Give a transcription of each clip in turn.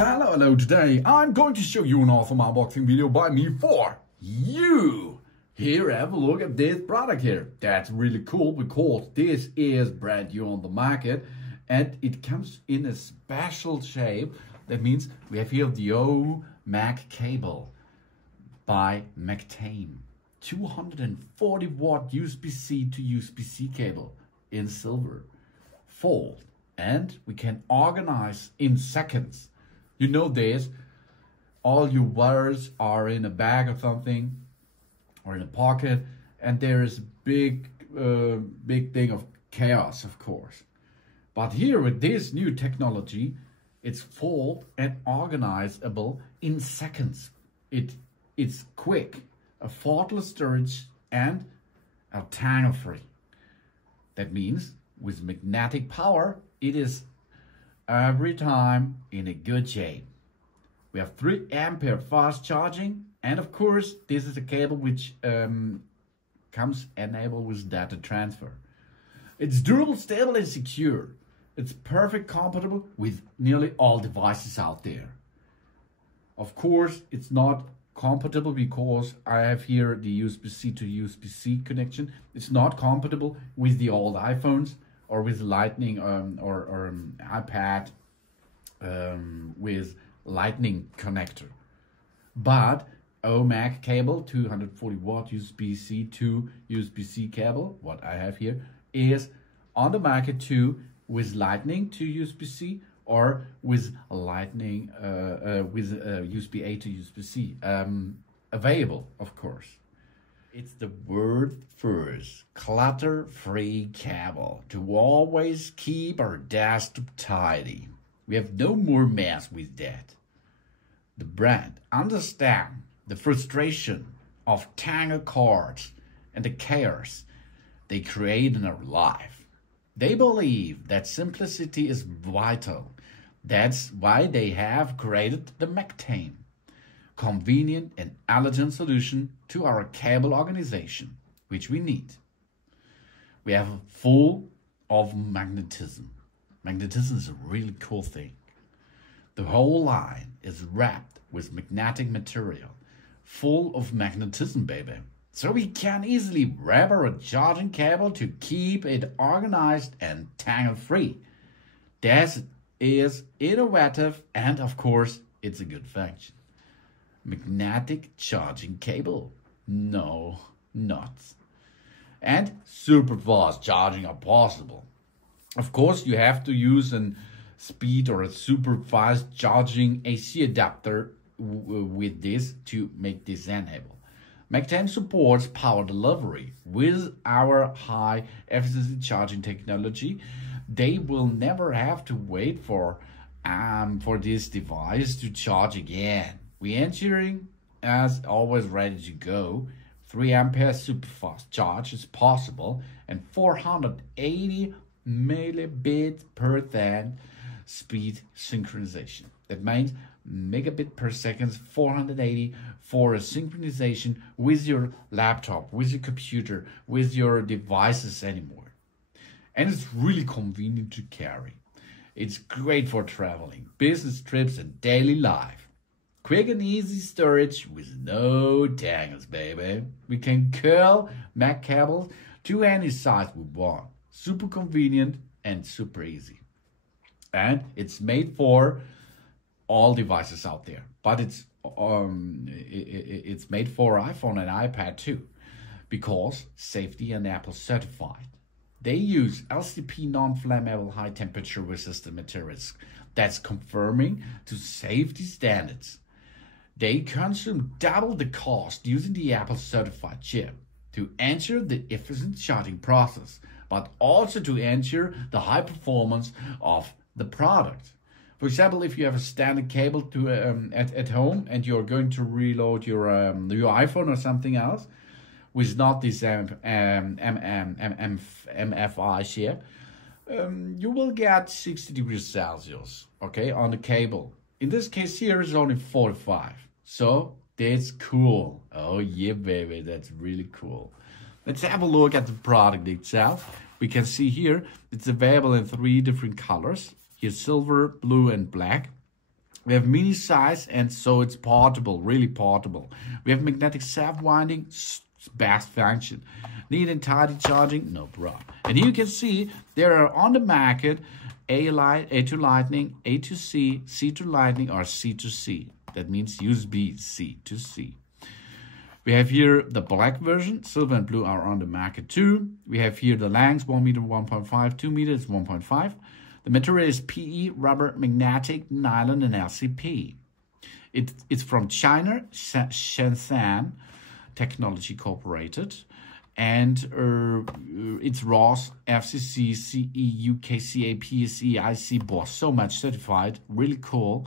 Hello, today I'm going to show you an awesome unboxing video by me for you. Here, have a look at this product here. That's really cool because this is brand new on the market and it comes in a special shape. That means we have here the O-MagCable by Magtame. 240 watt USB-C to USB-C cable in silver. Fold, and we can organize in seconds. You know this, all your wires are in a bag or something, or in a pocket, and there is big thing of chaos, of course. But here with this new technology, it's fold and organizable in seconds. It's quick, effortless storage, and a tangle-free. That means with magnetic power, it is every time in a good shape. We have 3 ampere fast charging, and of course this is a cable which comes enabled with data transfer. It's durable, stable and secure. It's perfect compatible with nearly all devices out there. Of course it's not compatible because I have here the USB-C to USB-C connection. It's not compatible with the old iPhones or with Lightning or iPad with Lightning connector. But O-MagCable 240 watt USB-C to USB-C cable, what I have here, is on the market too with Lightning to USB-C or with Lightning with USB-A to USB-C. Available, of course. It's the world first clutter-free cable to always keep our desktop tidy. We have no more mess with that. The brand understands the frustration of tangled cords and the chaos they create in our life. They believe that simplicity is vital. That's why they have created the Magtame, convenient and elegant solution to our cable organization, which we need. We have full of magnetism. Magnetism is a really cool thing. The whole line is wrapped with magnetic material, full of magnetism, baby. So we can easily wrap our charging cable to keep it organized and tangle-free. That is innovative and of course it's a good function. Magnetic charging cable? No, not. And super fast charging are possible. Of course, you have to use a speed or a super fast charging AC adapter with this to make this enable. Magtame supports power delivery with our high efficiency charging technology. They will never have to wait for this device to charge again. We ensuring as always ready to go. 3 ampere super fast charge is possible and 480 millibit per second speed synchronization. That means megabit per second, 480 for a synchronization with your laptop, with your computer, with your devices anymore. And it's really convenient to carry. It's great for traveling, business trips and daily life. Quick and easy storage with no tangles, baby. We can curl Mag cables to any size we want. Super convenient and super easy. And it's made for all devices out there. But it's made for iPhone and iPad too, because safety and Apple certified. They use LCP non-flammable high temperature resistant materials. That's confirming to safety standards. They consume double the cost using the Apple certified chip to ensure the efficient charging process, but also to ensure the high performance of the product. For example, if you have a standard cable to at home and you're going to reload your iPhone or something else with not this MFI chip, you will get 60 degrees Celsius, okay, on the cable. In this case here is only 45. So that's cool. Oh yeah, baby, that's really cool. Let's have a look at the product itself. We can see here it's available in 3 different colors. Here's silver, blue, and black. We have mini size, and so it's portable, really portable. We have magnetic self-winding, best function. Need entirety charging, no problem. And here you can see there are on the market A to Lightning, A to C, C to Lightning, or C to C. That means USB C to C. We have here the black version, silver and blue are on the market too. We have here the length, 1 meter, 1.5, 2 meters, 1.5. The material is PE, rubber, magnetic, nylon, and LCP. It's from China, Shenzhen Technology Corporated. And it's ROS, FCC, CE, UKCA, PSE, IC, BOSS, so much certified, really cool.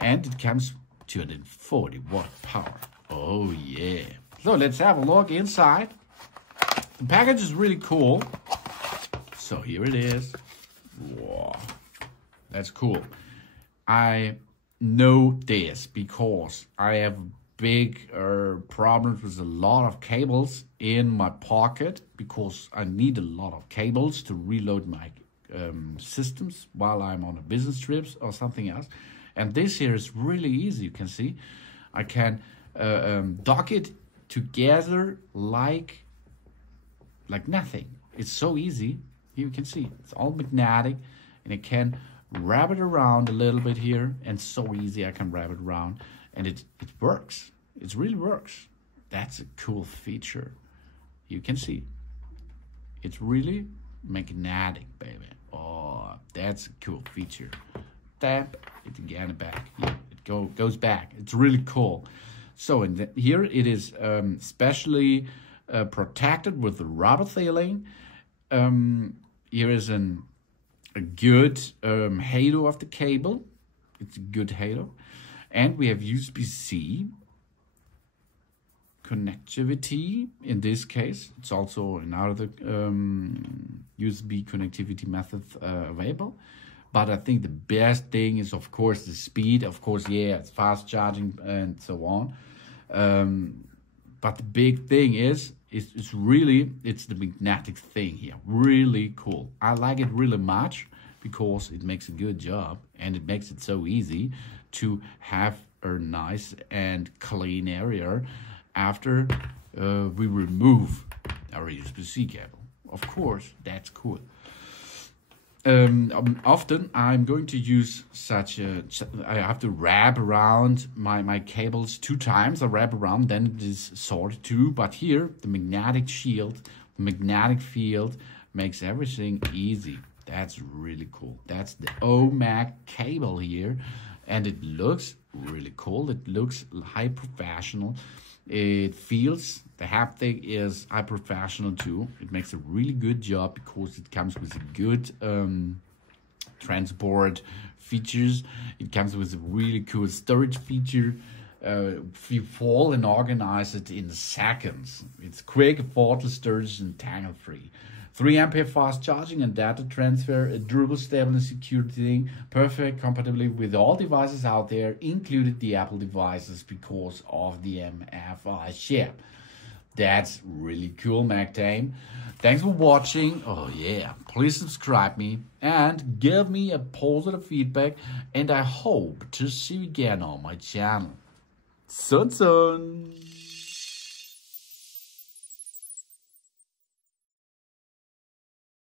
And it comes 240 watt power. Oh yeah. So let's have a look inside. The package is really cool. So here it is. Wow, that's cool. I know this because I have big problems with a lot of cables in my pocket, because I need a lot of cables to reload my systems while I'm on a business trips or something else. And this here is really easy. You can see I can dock it together like nothing. It's so easy. Here you can see it's all magnetic, and I can wrap it around a little bit here, and so easy I can wrap it around, and it works. It really works. That's a cool feature. You can see it's really magnetic, baby. Oh, that's a cool feature. Tap it again back. Yeah, it goes back. It's really cool. So here it is specially protected with the rubber sealing. Here is a good halo of the cable. It's a good halo. And we have USB-C connectivity. In this case, it's also another USB connectivity method available. But I think the best thing is, of course, the speed. Of course, yeah, it's fast charging and so on. But the big thing is, it's the magnetic thing here. Really cool. I like it really much because it makes a good job, and it makes it so easy to have a nice and clean area after we remove our USB-C cable. Of course, that's cool. Often I'm going to use I have to wrap around my cables 2 times. I wrap around, then it is sorted too. But here, the magnetic shield, the magnetic field makes everything easy. That's really cool. That's the O-MagCable here. And it looks really cool. It looks high professional. It feels, the haptic is high professional too. It makes a really good job because it comes with a good transport features. It comes with a really cool storage feature. You fall and organize it in seconds. It's quick, effortless storage, and tangle-free. 3 ampere fast charging and data transfer, a durable, stable, and secure thing, perfect compatibility with all devices out there, included the Apple devices because of the MFI chip. That's really cool, Magtame. Thanks for watching. Oh yeah, please subscribe me and give me a positive feedback, and I hope to see you again on my channel. Soon.